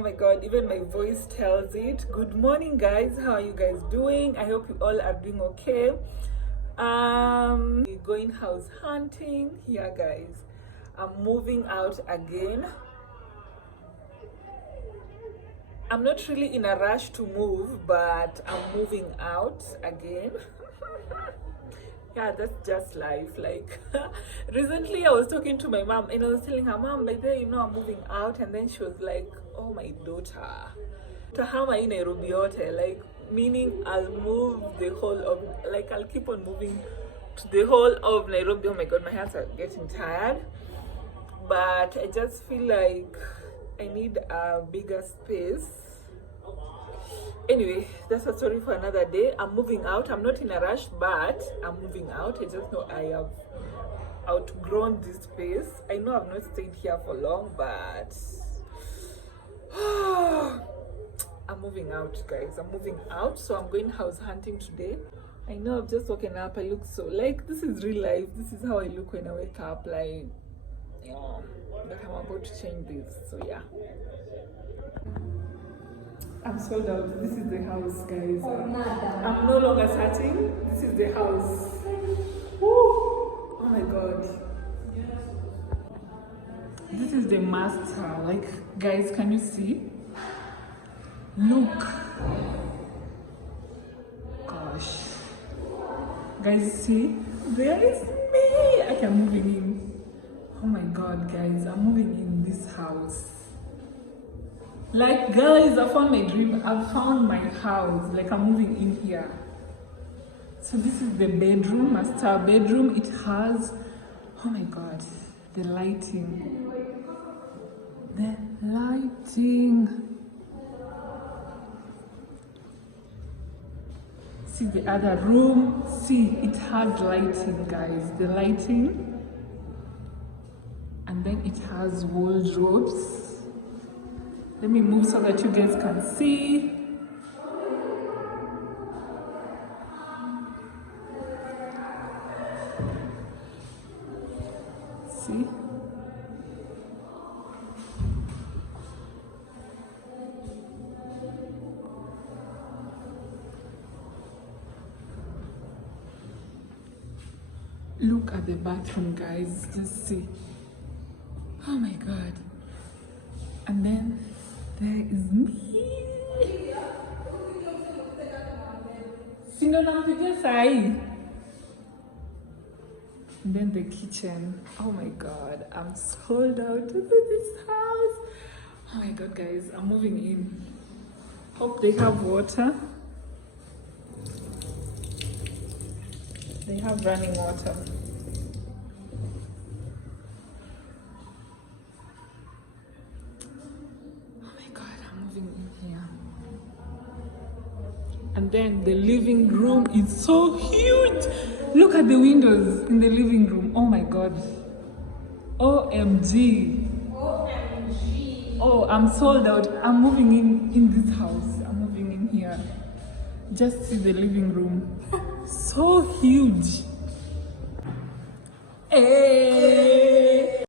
Oh my god, even my voice tells it. Good morning, guys. How are you guys doing? I hope you all are doing okay. Going house hunting. Yeah, guys, I'm moving out again. I'm not really in a rush to move, but I'm moving out again. Yeah, that's just life. Like recently I was talking to my mom and I was telling her, Mom, by the way, I'm moving out. And then she was like, oh, my daughter, tahama in Nairobi hotel, like meaning I'll move the whole of, like, I'll keep on moving to the whole of Nairobi. Oh my god, my hands are getting tired, but I just feel like I need a bigger space. Anyway, that's a story for another day. I'm moving out. I'm not in a rush, but I'm moving out. I just know I have outgrown this space. I know I've not stayed here for long, but I'm moving out, guys. I'm moving out, so I'm going house hunting today. I know I've just woken up. I look so, like, this is real life. This is how I look when I wake up, like, but I'm about to change this, so yeah. I'm sold out. This is the house, guys. I'm no longer searching. This is the house. Woo! Oh my god. This is the master. Like, guys, can you see? Look. Gosh. Guys, see? There is me. I am moving in. Oh my god, guys. I'm moving in this house. Like, guys, I found my dream. I've found my house. Like, I'm moving in here. So this is the bedroom, master bedroom. It has, oh my god, the lighting. The lighting. See the other room. See, it has lighting, guys. The lighting. And then it has wardrobes. Let me move so that you guys can see. See? Look at the bathroom, guys. Just see. Oh my god. And then there is me. Sindo nampigia sahi. And then the kitchen. Oh my god, I'm sold out to this house. Oh my god, guys, I'm moving in. Hope they have water. They have running water. And then the living room is so huge. Look at the windows in the living room. Oh my god. OMG. OMG. Oh, I'm sold out. I'm moving in this house. I'm moving in here. Just see the living room. So huge. Hey.